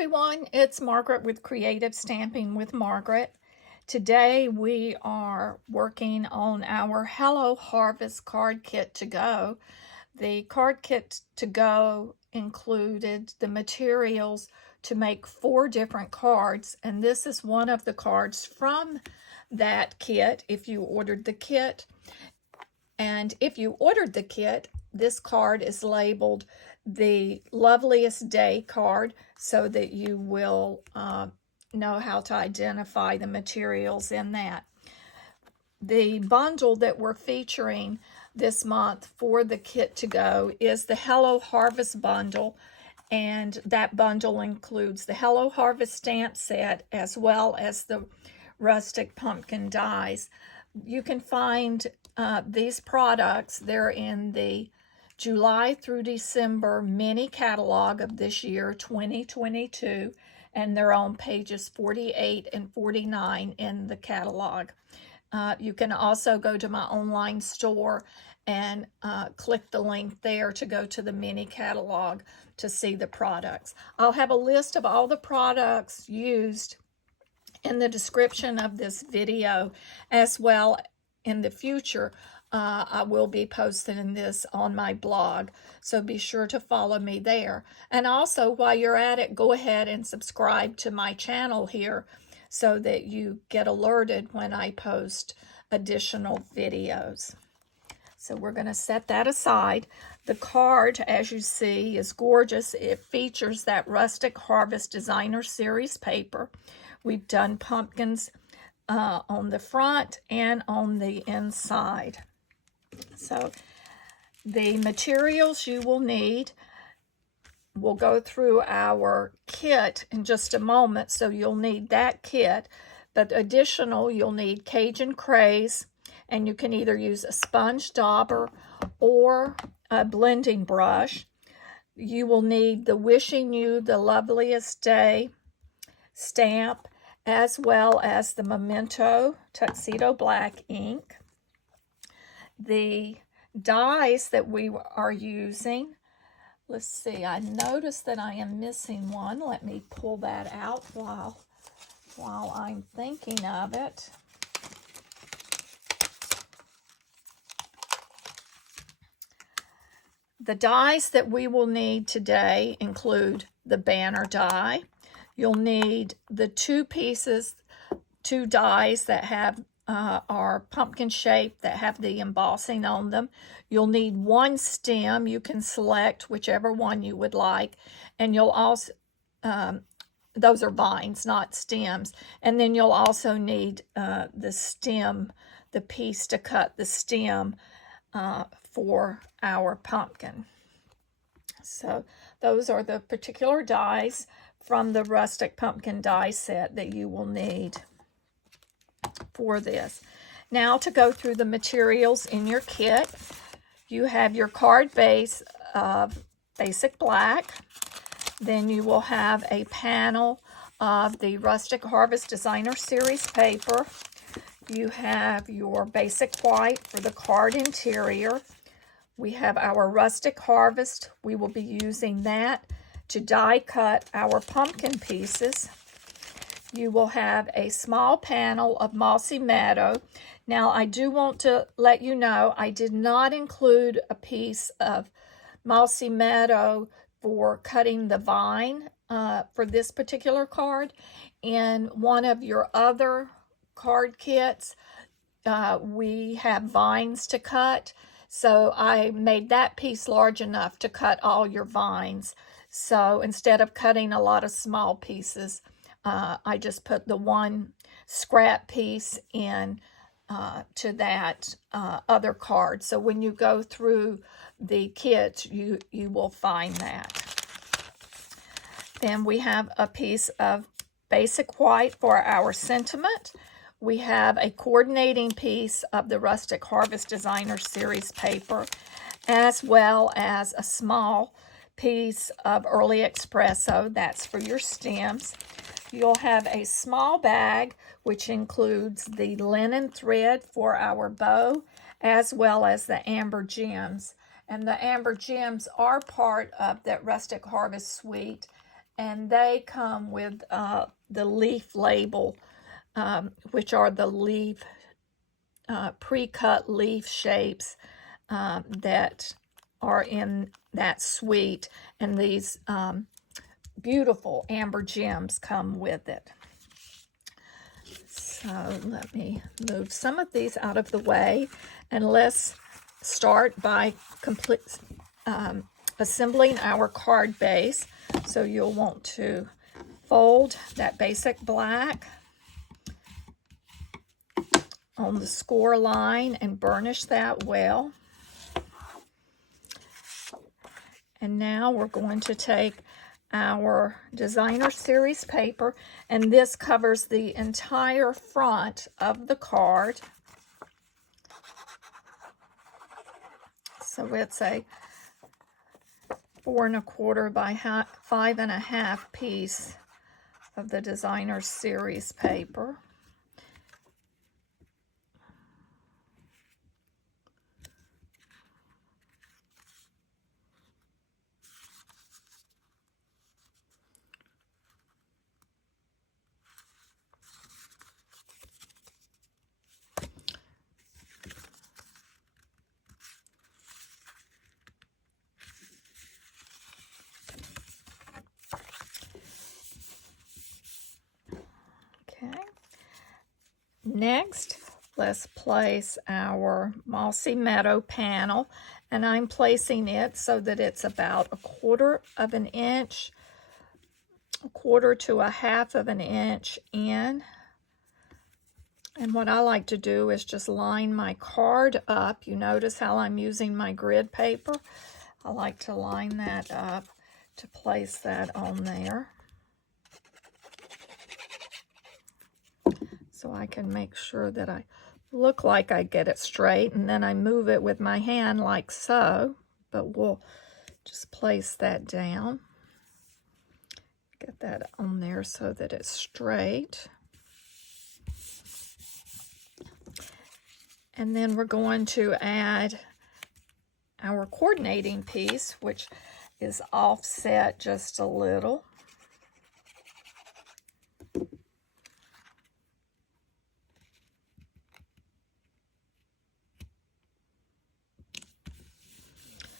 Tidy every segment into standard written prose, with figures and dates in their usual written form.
everyone, it's Margaret with Creative Stamping with Margaret. Today we are working on our Hello Harvest card kit to go. The card kit to go included the materials to make 4 different cards, and this is one of the cards from that kit if you ordered the kit. And if you ordered the kit, this card is labeled the Loveliest Day card so that you will know how to identify the materials in that. The bundle that we're featuring this month for the kit to go is the Hello Harvest bundle, and that bundle includes the Hello Harvest stamp set as well as the Rustic pumpkin dies. You can find these products. They're in the July through December mini catalog of this year, 2022, and they're on pages 48 and 49 in the catalog. You can also go to my online store and click the link there to go to the mini catalog to see the products. I'll have a list of all the products used in the description of this video, as well in the future. I will be posting this on my blog, so be sure to follow me there. And also, while you're at it, go ahead and subscribe to my channel here so that you get alerted when I post additional videos. So we're going to set that aside. The card, as you see, is gorgeous. It features that Rustic Harvest Designer Series paper. We've done pumpkins on the front and on the inside. So the materials you will need, we'll go through our kit in just a moment, so you'll need that kit. But additional, you'll need Cajun Craze, and you can either use a sponge dauber or a blending brush. You will need the Wishing You the Loveliest Day stamp, as well as the Memento Tuxedo Black ink. The dies that we are using, let's see, I noticed that I am missing one. Let me pull that out while I'm thinking of it. The dies that we will need today include the banner die. You'll need the 2 dies that have are pumpkin shaped, that have the embossing on them. You'll need 1 stem. You can select whichever one you would like, and you'll also those are vines, not stems. And then you'll also need the stem, the piece to cut the stem for our pumpkin. So those are the particular dies from the Rustic Pumpkin die set that you will need for this. Now, to go through the materials in your kit, you have your card base of basic black. Then you will have a panel of the Rustic Harvest Designer Series paper. You have your basic white for the card interior. We have our Rustic Harvest. We will be using that to die cut our pumpkin pieces. You will have a small panel of Mossy Meadow. Now, I do want to let you know I did not include a piece of Mossy Meadow for cutting the vine for this particular card. In one of your other card kits, we have vines to cut. So I made that piece large enough to cut all your vines. So instead of cutting a lot of small pieces, I just put the 1 scrap piece in to that other card. So when you go through the kit, you will find that. Then we have a piece of basic white for our sentiment. We have a coordinating piece of the Rustic Harvest Designer Series paper, as well as a small piece of Early Espresso. That's for your stems. You'll have a small bag, which includes the linen thread for our bow, as well as the amber gems. And the amber gems are part of that Rustic Harvest suite, and they come with the leaf label, which are the leaf, pre-cut leaf shapes that are in that suite, and these beautiful amber gems come with it. So let me move some of these out of the way, and let's start by assembling our card base. So you'll want to fold that basic black on the score line and burnish that well. And now we're going to take our designer series paper, and this covers the entire front of the card. So it's a 4 1/4 by 5 1/2 piece of the designer series paper. Next, let's place our Mossy Meadow panel, and I'm placing it so that it's about 1/4 of an inch, 1/4 to 1/2 of an inch in. And what I like to do is just line my card up. You notice how I'm using my grid paper? I like to line that up to place that on there, so I can make sure that I look like I get it straight, and then I move it with my hand like so. But we'll just place that down, get that on there so that it's straight. And then we're going to add our coordinating piece, which is offset just a little.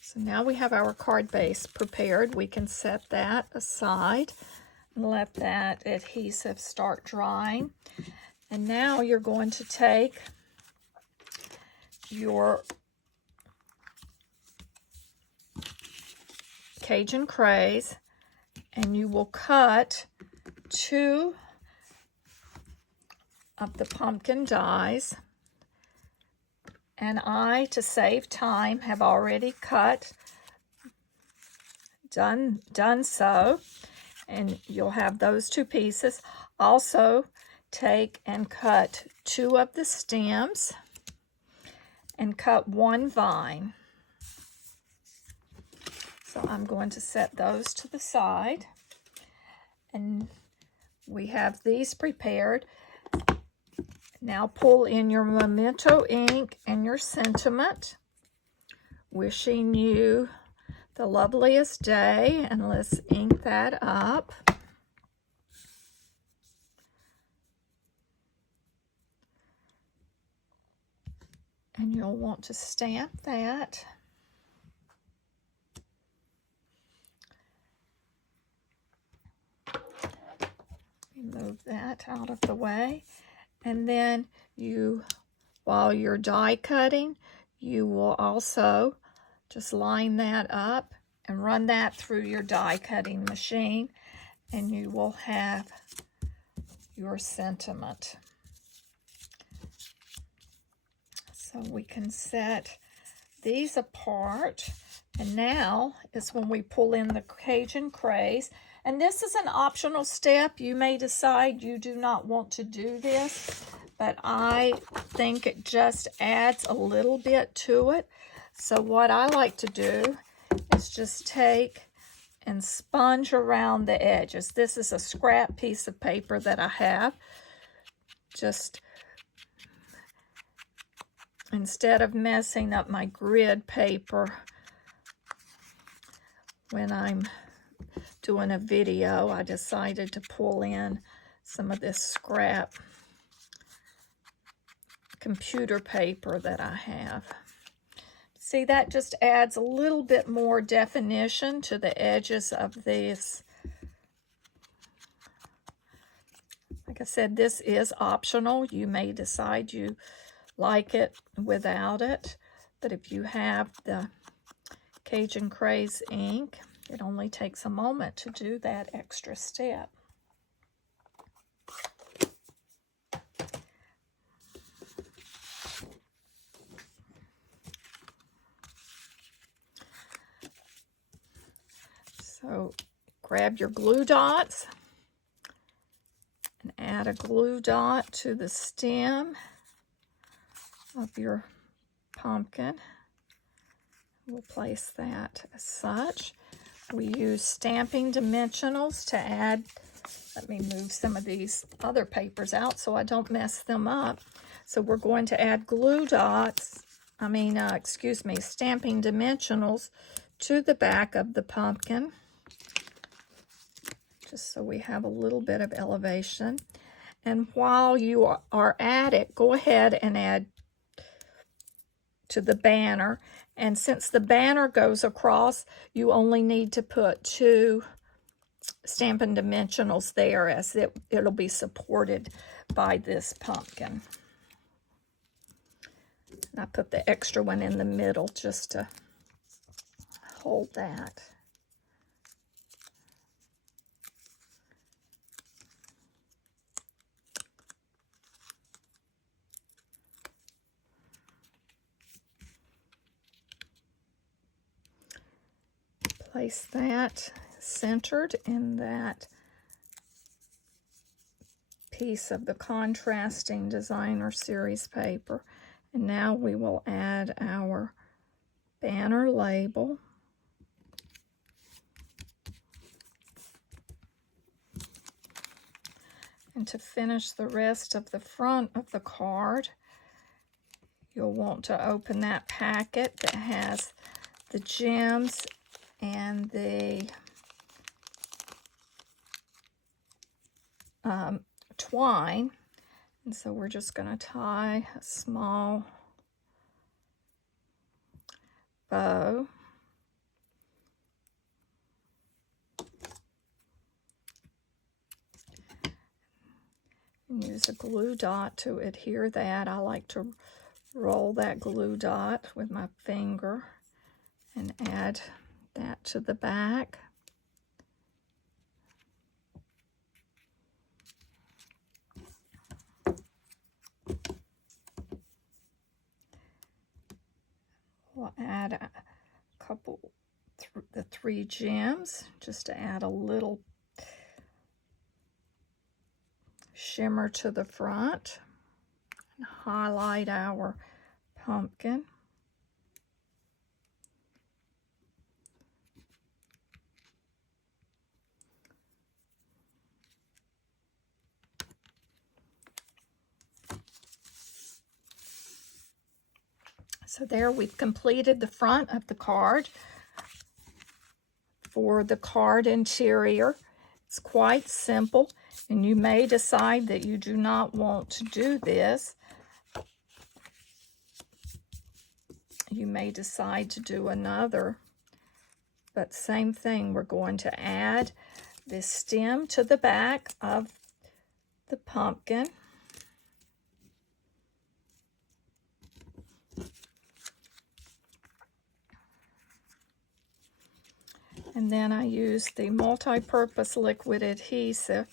So now we have our card base prepared. We can set that aside and let that adhesive start drying. And now you're going to take your Cajun Craze, and you will cut 2 of the pumpkin dies. And I, to save time, have already done so. And you'll have those 2 pieces. Also, take and cut 2 of the stems and cut 1 vine. So I'm going to set those to the side. And we have these prepared. Now pull in your Memento ink and your sentiment. Wishing you the loveliest day, and let's ink that up. And you'll want to stamp that. Move that out of the way. And then you, while you're die cutting, you will also just line that up and run that through your die cutting machine, and you will have your sentiment. So we can set these apart, and now is when we pull in the Cajun Craze. And this is an optional step. You may decide you do not want to do this, but I think it just adds a little bit to it. So what I like to do is just take and sponge around the edges. This is a scrap piece of paper that I have. Just instead of messing up my grid paper when I'm doing a video, I decided to pull in some of this scrap computer paper that I have. See, that just adds a little bit more definition to the edges of this. Like I said, this is optional. You may decide you like it without it, but if you have the Cajun Craze ink, it only takes a moment to do that extra step. So grab your glue dots and add a glue dot to the stem of your pumpkin. We'll place that as such. We use stamping dimensionals to add. Let me move some of these other papers out so I don't mess them up. So we're going to add glue dots, stamping dimensionals to the back of the pumpkin, just so we have a little bit of elevation. And while you are at it, go ahead and add to the banner. And since the banner goes across, you only need to put 2 Stampin' Dimensionals there, as it'll be supported by this pumpkin. And I put the extra one in the middle just to hold that. Place that centered in that piece of the contrasting designer series paper. And now we will add our banner label. And to finish the rest of the front of the card, you'll want to open that packet that has the gems and the twine. And so we're just going to tie a small bow. And use a glue dot to adhere that. I like to roll that glue dot with my finger and add that to the back. We'll add a couple, the 3 gems, just to add a little shimmer to the front and highlight our pumpkin. So there, we've completed the front of the card. For the card interior, it's quite simple, and you may decide that you do not want to do this. You may decide to do another, but same thing. We're going to add this stem to the back of the pumpkin. And then I use the multi-purpose liquid adhesive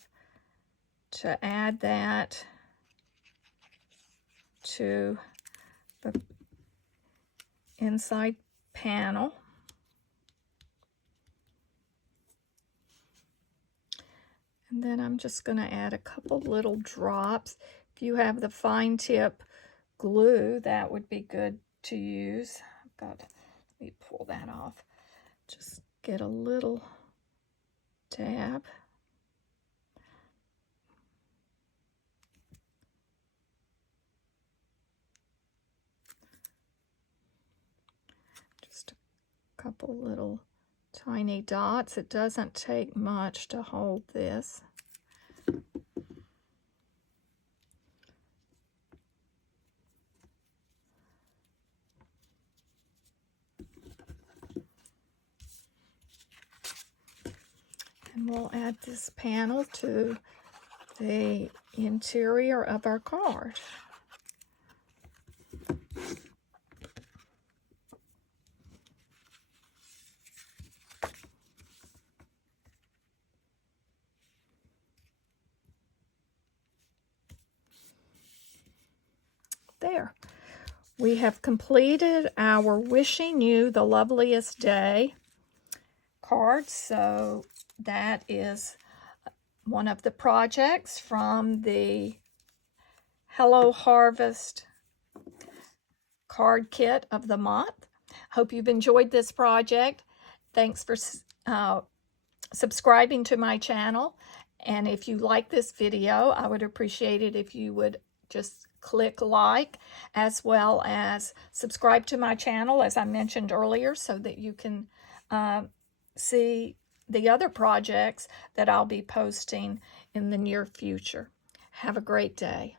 to add that to the inside panel. And then I'm just going to add a couple little drops. If you have the fine tip glue, that would be good to use. Let me pull that off. Just get a little dab. Just a couple little tiny dots. It doesn't take much to hold this. And we'll add this panel to the interior of our card. There. We have completed our Wishing You the Loveliest Day card. So that is one of the projects from the Hello Harvest card kit of the month. Hope you've enjoyed this project. Thanks for subscribing to my channel. And if you like this video, I would appreciate it if you would just click like, as well as subscribe to my channel, as I mentioned earlier, so that you can see the other projects that I'll be posting in the near future. Have a great day.